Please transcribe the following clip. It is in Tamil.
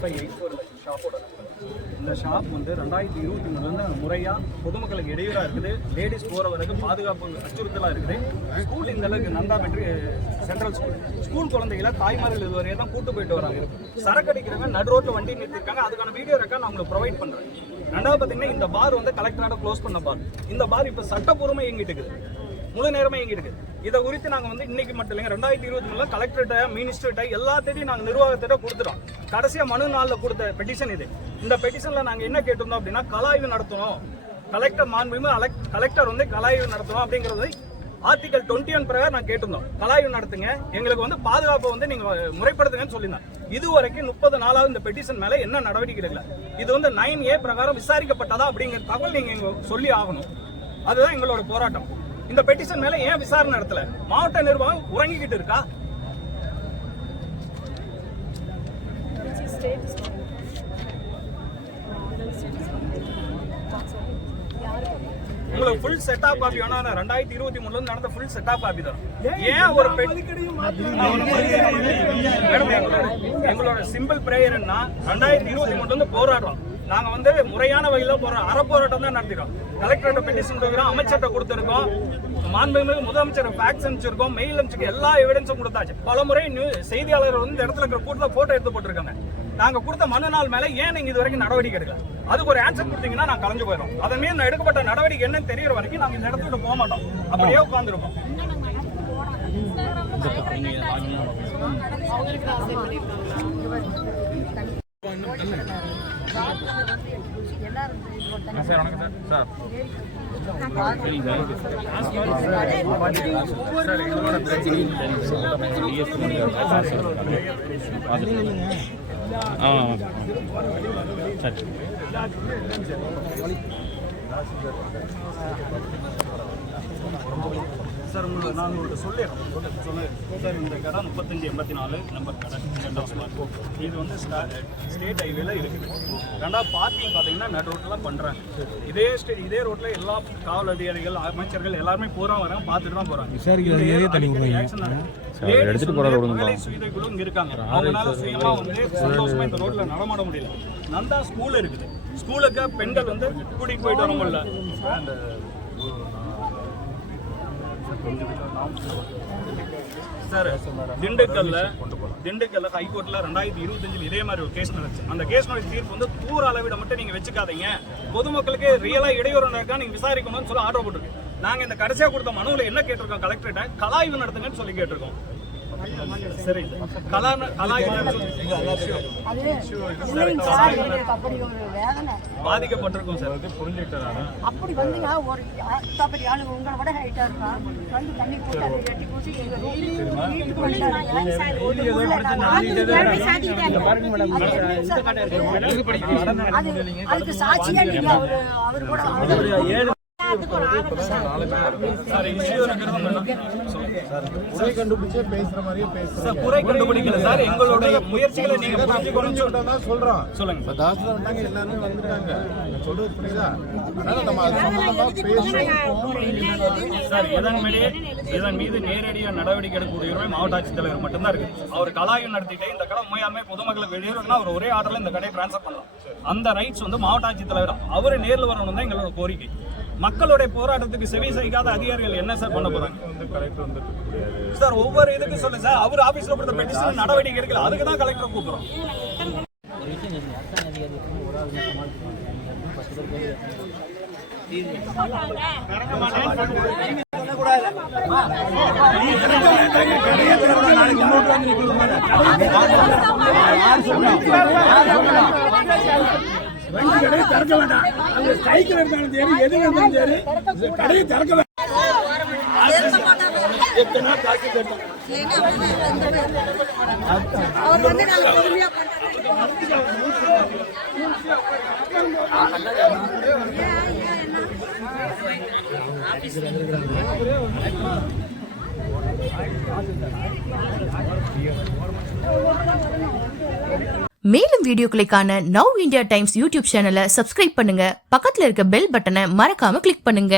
2584 ஷாப்போட இந்த ஷாப் வந்து 2023 முறையாக பொதுமக்களுக்கு இடையூறாக இருக்குது. லேடிஸ் போகிறவருக்கு பாதுகாப்பு அச்சுறுத்தலாக இருக்குது. ஸ்கூல் இந்த அளவுக்கு நந்தா மெட்ரி சென்ட்ரல் ஸ்கூல் குழந்தைகளை தாய்மார்கள் இதுவரையே தான் கூட்டு போயிட்டு வராங்க. சரக்கு அடிக்கிறவங்க நடு ரோட்டில் வண்டி நிறுத்திருக்காங்க. அதுக்கான வீடியோ ரெக்கார்ட் நான் உங்களுக்கு ப்ரொவைட் பண்ணுறேன். ரெண்டாவது பார்த்தீங்கன்னா இந்த பார் வந்து கலெக்டராக க்ளோஸ் பண்ண பார். இந்த பார் இப்போ சட்டப்பூர்வமாக இயங்கிட்டு இருக்குது, முழு நேரமே இயங்கிட்டு. இதை குறித்து நாங்கள் வந்து இன்னைக்கு மட்டும் இல்லைங்க 2023 கலெக்டர்கிட்ட மினிஸ்டர்கிட்ட எல்லாத்தையும் நாங்கள் நிர்வாகத்திட்ட கொடுத்துட்டோம். கடைசியாக மனு நாளில் கொடுத்த பெட்டிஷன் இது. இந்த பெட்டிஷனில் நாங்கள் என்ன கேட்டிருந்தோம் அப்படின்னா கலாய்வு நடத்தணும், கலெக்டர் மாண்புமிகு கலெக்டர் வந்து கலாய்வு நடத்தணும் அப்படிங்கிறது ஆர்டிகல் 21 பிரகாரம் நான் கேட்டிருந்தோம். கலாய்வு நடத்துங்க, எங்களுக்கு வந்து பாதுகாப்பை வந்து நீங்கள் முறைப்படுத்துங்கன்னு சொல்லியிருந்தேன். இதுவரைக்கும் 30 நாளாவது இந்த பெட்டிஷன் மேலே என்ன நடவடிக்கை எடுக்கல. இது வந்து 9A பிரகாரம் விசாரிக்கப்பட்டதா அப்படிங்கிற தகவல் நீங்கள் சொல்லி ஆகணும். அதுதான் எங்களோட போராட்டம். இந்த பெட்டிஷன் மேல ஏன் விசாரணை நடத்தல? மாவட்ட நிர்வாகம் உறங்கிக்கிட்டு இருக்கா? உங்களுக்கு ஃபுல் செட்டப் காப்பி வேணும். 2023 நடந்த ஃபுல் செட்டப் காப்பி தான். ஏன் ஒரு எங்களோட சிம்பிள் பிரேயர் என்ன 2023 போராடுறோம். நாங்க வந்து முறையான வகையில போறோம், அறப்போராட்டம் தான் நடத்திடுறோம். கலெக்டர்கிட்ட பெட்டிஷன் கொடுக்குறோம், அமைச்சர்கிட்ட கொடுத்துருக்கோம், மாண்புமிகு முதலமைச்சர் ஃபேக்ஸ் அனுப்பிச்சிருக்கோம், மெயில் அனுப்பிச்சிருக்கோம், எல்லா எவிடன்ஸும் கொடுத்தாச்சு. பல முறை செய்தியாளர்கள் வந்து இந்த இடத்துல இருக்கிற கூட்டத்தில் போட்டோ எடுத்து போட்டிருக்காங்க. நாங்க கொடுத்த மனு நாள் மேல ஏன் நீங்க இது வரைக்கும் நடவடிக்கை எடுக்கல? அதுக்கு ஒரு ஆன்சர் கொடுத்தீங்கன்னா நான் கலைஞ்சு போயிடும். அதை மீறி எடுக்கப்பட்ட நடவடிக்கை என்னன்னு தெரியற வரைக்கும் நாங்க இந்த இடத்துல போக மாட்டோம், அப்படியே உட்காந்துருக்கோம். சார் வணக்கம் சார். சார் நான் உங்கள்கிட்ட சொல்லிடுறேன் சார். இந்த கடை 3584 நம்பர் கடை இது வந்து ஸ்டேட் ஹைவேல இருக்குது. ரெண்டாவது பார்க்கிங் பார்த்தீங்கன்னா நடு ரோட்டில் பண்ணுறாங்க. இதே ரோட்டில் எல்லா காவல் அதிகாரிகள் அமைச்சர்கள் எல்லாருமே போகிறோம் வராங்க, பார்த்துட்டு தான் போகிறாங்க. சுயதைக்குழு இங்கே இருக்காங்க. அவங்களால சுயமாக வந்து சந்தோஷமா இந்த ரோட்டில் நடமாட முடியல. நந்தா ஸ்கூல் இருக்குது. ஸ்கூலுக்கு பெண்கள் வந்து கூட்டிகிட்டு போயிட்டு வர முடியல. சார் திண்டுக்கல்ல ஹைகோர்ட்ல 2025 இதே மாதிரி ஒரு கேஸ் நடந்துச்சு. அந்த கேஸ்னுடைய தீர்ப்பு வந்து தூர அளவிட மட்டும் நீங்க வச்சுக்காதீங்க, பொதுமக்களுக்கு ரியலா இடையூறு நடக்கா நீங்க விசாரிக்கணும்னு சொல்லி ஆர்டர் போட்டுருக்கு. நாங்க இந்த கடைசியா கொடுத்த மனுவில் என்ன கேட்டிருக்கோம், கலெக்டர்கிட்ட கலாய்வு நடத்துங்கன்னு சொல்லி கேட்டிருக்கோம். சரி, பாதிக்கப்பட்டிருக்கோம் சார். அப்படி வந்து ஒரு ஆத்தாப்படி ஆளுங்க உங்களை விட ஹைட்டா இருக்கா வந்து தண்ணி போட்டு அதை கட்டி பூசி அதுக்கு சாட்சியா நீங்க அவரு கூட குறை கண்டுபிடிக்கல சார். எங்களுடைய முயற்சிகளை நீங்க புரிஞ்சுக்கணும்னு சொல்றோம். சொல்லுங்க எல்லாருமே வந்துட்டாங்க. சொல்றது புரியுதா? சார் இதன் மீது நேரடியாக நடவடிக்கை எடுக்கக்கூடிய உரிமை மாவட்ட ஆட்சித்தலைவர் மட்டும்தான் இருக்கு. அவர் கலாய்வு நடத்திட்டு இந்த கடை உண்மையாலுமே பொதுமக்களுக்கு வெளியேறுனா அவர் ஒரே ஆர்டர்ல இந்த கடையை டிரான்ஸ்ஃபர் பண்ணலாம். அந்த ரைட்ஸ் வந்து மாவட்ட ஆட்சித்தலைவர் அவரு நேரில் வரணும் தான் எங்களோட கோரிக்கை. மக்களுடைய போராட்டத்துக்கு செவி செய்யாத அதிகாரிகள் என்ன சார் பண்ண போறாங்க சார்? ஒவ்வொரு இதுக்கு சொல்லுங்க சார். அவர் ஆபீஸ்ல கொடுத்த பெட்டிஷன் நடவடிக்கை எடுக்கல, அதுக்கு தான் கலெக்டர் கூப்பிடுறோம். கடையை திறக்க வேண்டாம். அந்த சைக்கிள் இருந்தாலும் சரி, எது இருந்தாலும் சரி, கடையை திறக்க வேண்டாம். மேலும் வீடியோக்களுக்கான நவ் இந்தியா டைம்ஸ் யூடியூப் சேனலை சப்ஸ்கிரைப் பண்ணுங்க. பக்கத்துல இருக்க பெல் பட்டனை மறக்காம கிளிக் பண்ணுங்க.